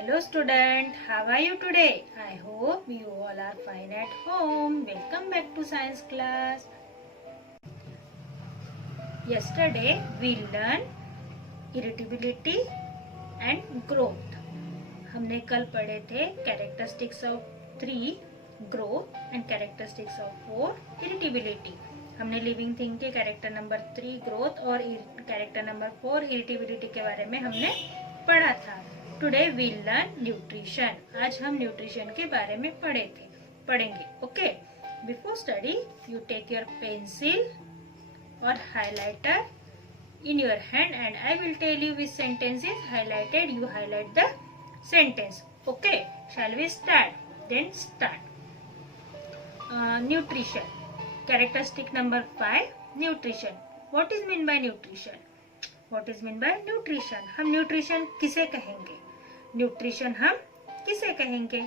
Hello student, how are you today? I hope you all are fine at home. Welcome back to science class. Yesterday we learned irritability and growth. हमने कल पढ़े थे characteristics of 3 growth and characteristics of 4 irritability. हमने living thing के character number 3 growth और character number 4 irritability के बारे में हमने पढ़ा था. Today we learn nutrition. आज हम न्यूट्रिशन के बारे में पढ़ेंगे. Okay, before study you take your pencil और highlighter in your hand and I will tell you which sentence is highlighted. You highlight the sentence. Okay, shall we start? Then start. Nutrition. Characteristic number 5. Nutrition. What is mean by nutrition? What is mean by nutrition? हम nutrition किसे कहेंगे? Nutrition हम किसे कहेंगे?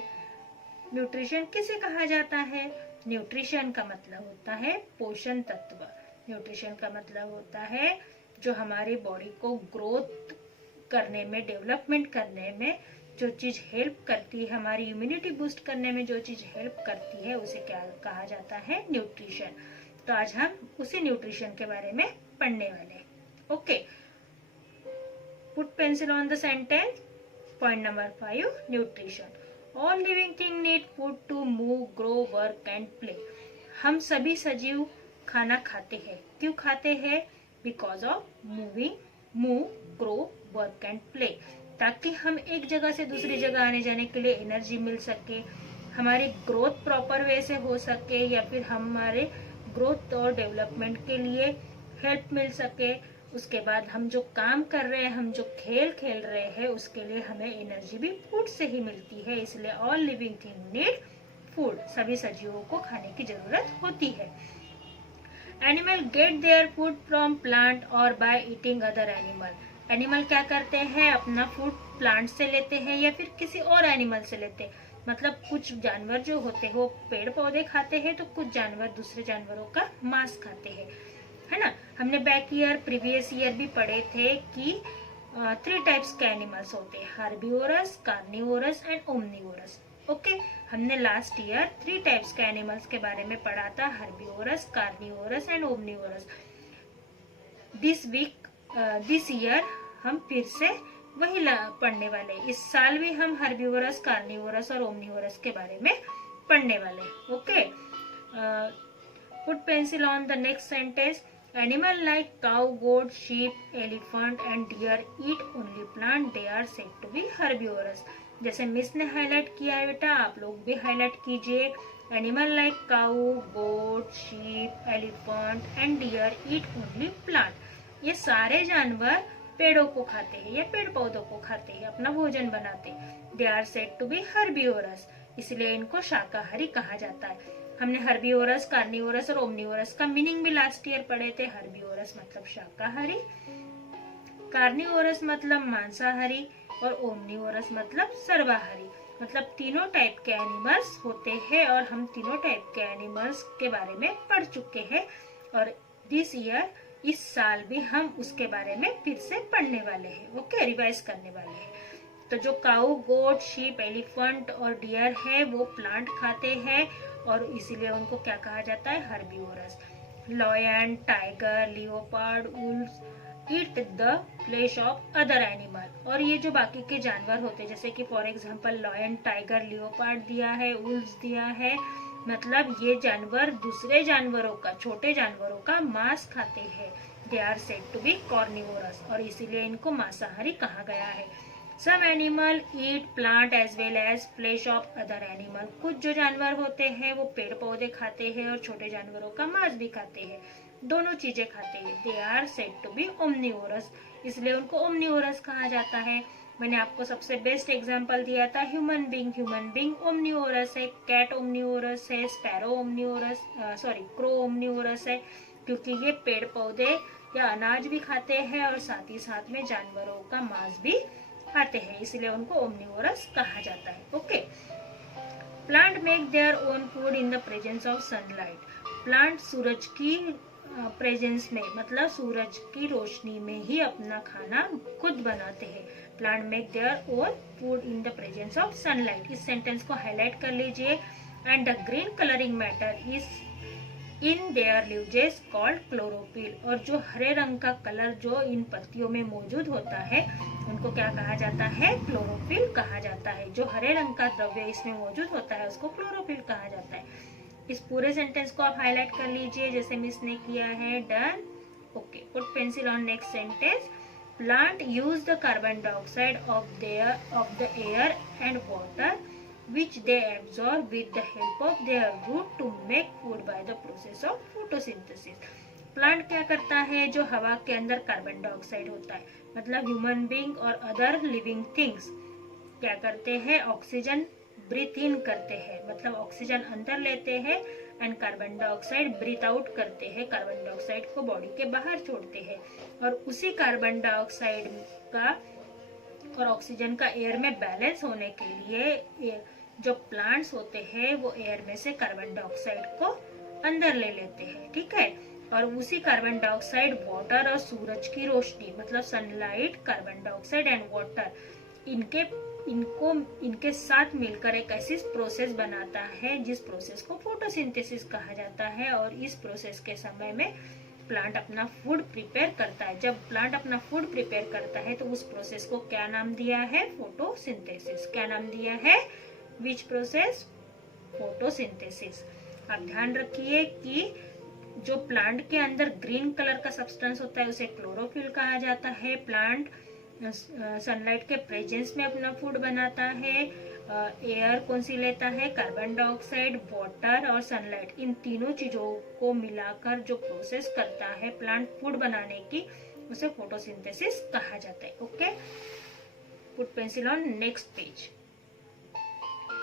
Nutrition किसे कहा जाता है? Nutrition का मतलब होता है पोषण तत्व. Nutrition का मतलब होता है जो हमारी बॉडी को ग्रोथ करने में, डेवलपमेंट करने में जो चीज हेल्प करती है, हमारी इम्यूनिटी बूस्ट करने में जो चीज हेल्प करती है, उसे क्या कहा जाता है? न्यूट्रिशन. तो आज हम उसी न्यूट्रिशन के बारे में पढ़ने वाले हैं. Okay, put pencil on the sentence. Point number 5, nutrition. All living thing need food to move, grow, work and play. हम सभी सजीव खाना खाते हैं. क्यों खाते हैं? Because of move, grow, work and play. ताकि हम एक जगह से दूसरी जगह आने जाने के लिए एनर्जी मिल सके, हमारी ग्रोथ प्रॉपर वे से हो सके, या फिर हमारे ग्रोथ और डेवलपमेंट के लिए हेल्प मिल सके. उसके बाद हम जो काम कर रहे हैं, हम जो खेल खेल रहे हैं, उसके लिए हमें एनर्जी भी फूड से ही मिलती है. इसलिए all living thing need food. सभी सजीवों को खाने की जरूरत होती है. Animal get their food from plant और by eating other animal. Animal क्या करते हैं? अपना फूड प्लांट से लेते हैं या फिर किसी और एनिमल से लेते हैं. मतलब कुछ जानवर जो होते हैं वो पेड़ पौधे खाते हैं, तो कुछ जानवर दूसरे जानवरों का मांस खाते हैं, है ना. हमने बैक ईयर, प्रीवियस ईयर भी पढ़े थे कि 3 टाइप्स के एनिमल्स होते हैं: herbivores, carnivorous and omnivorous. Okay, हमने लास्ट ईयर 3 टाइप्स के एनिमल्स के बारे में पढ़ा था: herbivores, carnivorous and omnivorous. This year हम फिर से वही पढ़ने वाले. इस साल भी हम हर्बिवोरस, कार्निवोरस और ओमनिवोरस के बारे में पढ़ने वाले. Okay, put pencil on the next sentence. Animal like cow, goat, sheep, elephant and deer eat only plant. They are said to be herbivorous. जैसे मिस ने हाईलाइट किया है बेटा, आप लोग भी हाईलाइट कीजिए. Animal like cow, goat, sheep, elephant and deer eat only plant. ये सारे जानवर पेड़ों को खाते हैं या पेड़ पौधों को खाते हैं, अपना भोजन बनाते हैं. They are said to be herbivorous. इसलिए इनको शाकाहारी कहा जाता है. हमने हर्बिवोरस, कार्निवोरस और ओमनिवोरस का मीनिंग भी लास्ट ईयर पढ़े थे. हर्बिवोरस मतलब शाकाहारी, कार्निवोरस मतलब मांसाहारी और ओमनिवोरस मतलब सर्वाहारी. मतलब तीनों टाइप के एनिमल्स होते हैं और हम तीनों टाइप के एनिमल्स के बारे में पढ़ चुके हैं. और दिस ईयर, इस साल भी हम उसके बारे में फिर से पढ़ने वाले हैं. ओके, रिवाइज करने वाले हैं. तो जो काऊ, गोट, शीप, एलिफेंट और डियर है वो प्लांट खाते हैं और इसीलिए उनको क्या कहा जाता है? Herbivorous. Lion, tiger, leopard, wolves eat the flesh of other animal. और ये जो बाकी के जानवर होते हैं, जैसे कि for example lion, tiger, leopard दिया है, वुल्व्स दिया है, मतलब ये जानवर दूसरे जानवरों का, छोटे जानवरों का मांस खाते हैं. They are said to be carnivorous और इसीलिए इनको मांसाहारी कहा गया है. Some animal eat plant as well as flesh of other animal. कुछ जो जानवर होते हैं वो पेड़ पौधे खाते हैं और छोटे जानवरों का मांस भी खाते हैं, दोनों चीजें खाते हैं. They are said to be omnivorous. इसलिए उनको ओमनिवोरस कहा जाता है. मैंने आपको सबसे बेस्ट एग्जांपल दिया था ह्यूमन बीइंग ओमनिवोरस है, कैट ओमनिवोरस है, स्पैरो ओमनिवोरस, क्रो ओमनिवोरस है, क्योंकि ये पेड़ पौधे या अनाज भी खाते हैं और साथ ही साथ में जानवरों का मांस भी खाते हैं, इसलिए उनको ओमनिवोरस कहा जाता है. Okay, plant make their own food in the presence of sunlight. Plant सूरज की प्रेजेंस में, मतलब सूरज की रोशनी में ही अपना खाना खुद बनाते हैं। Plant make their own food in the presence of sunlight. इस सेंटेंस को हाईलाइट कर लीजिए। And the green colouring matter is in their leaves called chlorophyll. और जो हरे रंग का कलर जो इन पत्तियों में मौजूद होता है उनको क्या कहा जाता है? क्लोरोफिल कहा जाता है। जो हरे रंग का द्रव्य इसमें मौजूद होता है उसको क्लोरोफिल कहा जाता है। इस पूरे सेंटेंस को आप हाईलाइट कर लीजिए जैसे मिस ने किया है। Done. Okay, put pencil on next sentence. Plant use the carbon dioxide of the air and water which they absorb with the help of their root to make food by the process of photosynthesis। Plant क्या करता है? जो हवा के अंदर carbon dioxide होता है, मतलब ह्यूमन बीइंग और अदर लिविंग थिंग्स क्या करते हैं? ऑक्सीजन ब्रीथ इन करते हैं, मतलब ऑक्सीजन अंदर लेते हैं and carbon dioxide breathe out करते हैं। कार्बन डाइऑक्साइड को बॉडी के बाहर छोड़ते हैं और उसी कार्बन डाइऑक्साइड का और ऑक्सीजन का एयर में बैलेंस होने के लिए जो प्लांट्स होते हैं वो एयर में से कार्बन डाइऑक्साइड को अंदर ले लेते हैं, ठीक है। और उसी कार्बन डाइऑक्साइड वाटर और सूरज की रोशनी, मतलब sunlight, carbon dioxide and water, इनके साथ मिलकर एक ऐसी प्रोसेस बनाता है जिस प्रोसेस को फोटोसिंथेसिस कहा जाता है। और इस प्रोसेस के समय में प्लांट अपना फूड प्रिपेयर करता है। जब प्लांट अपना फूड प्रिपेयर करता है तो उस प्रोसेस को क्या नाम दिया है? फोटोसिंथेसिस। क्या नाम दिया है? Which process? फोटोसिंथेसिस। आप ध्यान रखिए कि जो प्लांट के अंदर ग्रीन कलर का सब्सटेंस होता है उसे क्लोरोफिल कहा जाता है। प्लांट सनलाइट के प्रेजेंस में अपना फूड बनाता है। एयर कौन सी लेता है? कार्बन डाइऑक्साइड, वाटर और सनलाइट। इन तीनों चीजों को मिलाकर जो प्रोसेस करता है प्लांट फूड बनाने की, उसे फोटोसिंथेसिस कहा जाता है। Okay, put pencil on next page,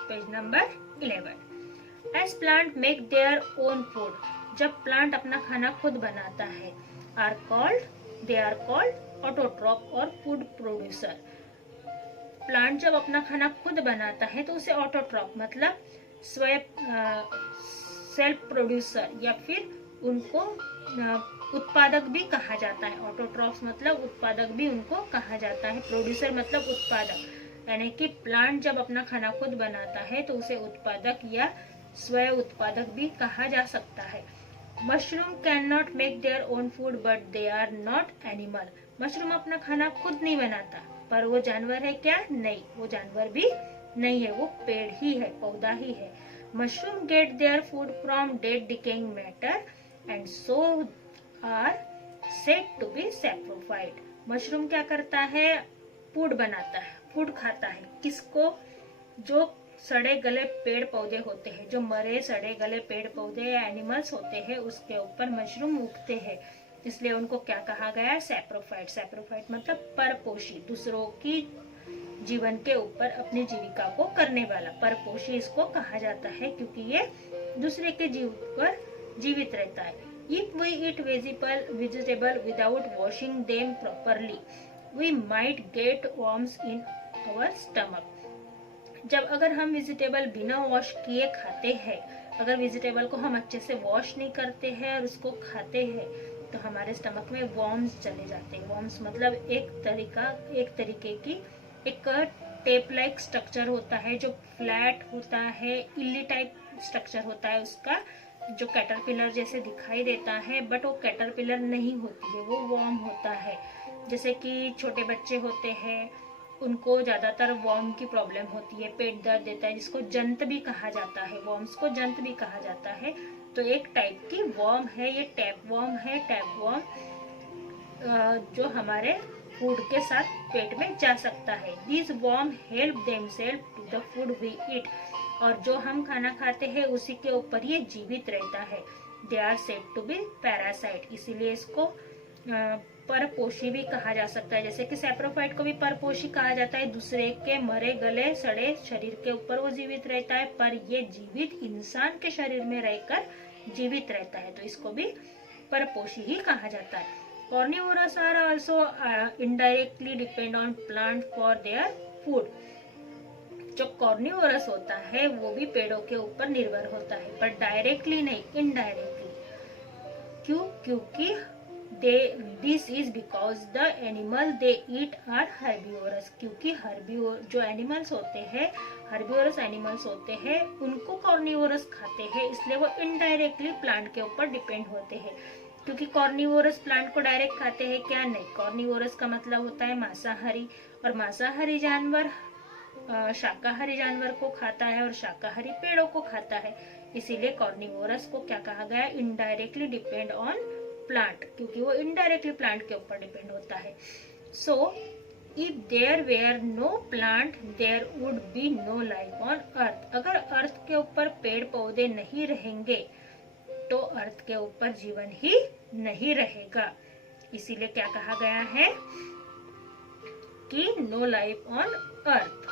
page number 11। As plant make their own food, जब प्लांट अपना खाना खुद बनाता है, दे आर कॉल्ड ऑटोट्रॉप और फूड प्रोड्यूसर। प्लांट जब अपना खाना खुद बनाता है तो उसे ऑटोट्रॉप मतलब सेल्फ प्रोड्यूसर या फिर उनको उत्पादक भी कहा जाता है। ऑटोट्रॉप्स मतलब उत्पादक भी उनको कहा जाता है। प्रोड्यूसर मतलब उत्पादक, यानी कि प्लांट जब अपना खाना खुद बनाता है तो उसे उत्पादक या स्वयं उत्पादक भी कहा जा सकता है। Mushroom can not make their own food but they are not animal. Mushroom अपना खाना खुद नहीं बनाता, पर वो जानवर है क्या? नहीं, वो जानवर भी नहीं है, वो पेड़ ही है, पौधा ही है। Mushroom get their food from dead decaying matter and so are said to be saprophyte. Mushroom क्या करता है? फूड बनाता है, फूड खाता है। किसको? जो सड़े गले पेड़ पौधे होते हैं, जो मरे सड़े गले पेड़ पौधे या एनिमल्स होते हैं, उसके ऊपर मशरूम उगते हैं, इसलिए उनको क्या कहा गया? सैप्रोफाइट। सैप्रोफाइट मतलब परपोषी, दूसरों की जीवन के ऊपर अपनी जीविका को करने वाला। परपोषी इसको कहा जाता है क्योंकि ये दूसरे के जीव पर जीवित रहता है। If we eat vegetable without washing them properly, we might get worms in our stomach। जब अगर हम वेजिटेबल बिना वॉश किए खाते हैं, अगर वेजिटेबल को हम अच्छे से वॉश नहीं करते हैं और उसको खाते हैं तो हमारे स्टमक में वॉर्म्स चले जाते हैं। वॉर्म्स मतलब एक तरीके की एक टेप लाइक स्ट्रक्चर होता है जो फ्लैट होता है, इल्ली टाइप स्ट्रक्चर होता है उसका, जो कैटरपिलर जैसे दिखाई देता है, बट वो कैटरपिलर नहीं होती है, वो वॉर्म होता है। जैसे कि छोटे बच्चे होते हैं उनको ज्यादातर वॉर्म की प्रॉब्लम होती है, पेट दर्द देता है, जिसको जंत भी कहा जाता है, वॉर्म्स को जंत भी कहा जाता है। तो एक टाइप की वॉर्म है, ये टैप वॉर्म है। टैप वॉर्म जो हमारे फूड के साथ पेट में जा सकता है। This worm help themselves to the food we eat, और जो हम खाना खाते हैं उसी के ऊपर ये जीवित रहता है। They are said to be parasite, इसीलिए इसको परपोषी भी कहा जा सकता है। जैसे कि सैप्रोफाइट को भी परपोषी कहा जाता है, दूसरे के मरे गले सड़े शरीर के ऊपर वो जीवित रहता है, पर ये जीवित इंसान के शरीर में रहकर जीवित रहता है, तो इसको भी परपोषी ही कहा जाता है। Carnivores are also indirectly depend on plant for their food। जो कॉर्निवोरस होता है वो भी पेड़ों के ऊपर निर्भर होता है, पर डायरेक्टली नहीं, इनडायरेक्टली। क्यों? क्योंकि this is because the animal they eat are herbivorous, क्योंकि हर्बिवोर जो एनिमल्स होते हैं, हर्बिवोरस एनिमल्स होते हैं, उनको कॉर्निवोरस खाते हैं, इसलिए वो इनडायरेक्टली प्लांट के ऊपर डिपेंड होते हैं। क्योंकि कॉर्निवोरस प्लांट को डायरेक्ट खाते हैं क्या? नहीं। कॉर्निवोरस का मतलब होता है मांसाहारी, और मांसाहारी जानवर शाकाहारी जानवर को खाता है और शाकाहारी पेड़ों को खाता है, इसीलिए कॉर्निवोरस को क्या कहा गया? इनडायरेक्टली डिपेंड ऑन प्लांट, क्योंकि वो इनडायरेक्टली प्लांट के ऊपर डिपेंड होता है। So if there were no plant there would be no life on earth. अगर अर्थ के ऊपर पेड़ पौधे नहीं रहेंगे तो अर्थ के ऊपर जीवन ही नहीं रहेगा, इसीलिए क्या कहा गया है कि नो लाइफ ऑन अर्थ।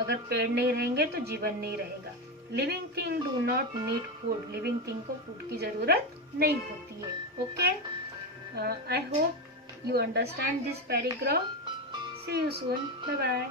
अगर पेड़ नहीं रहेंगे तो जीवन नहीं रहेगा। Living thing do not need food, living thing को फूड की जरूरत नहीं होती है। Okay, I hope you understand this paragraph. See you soon, bye bye.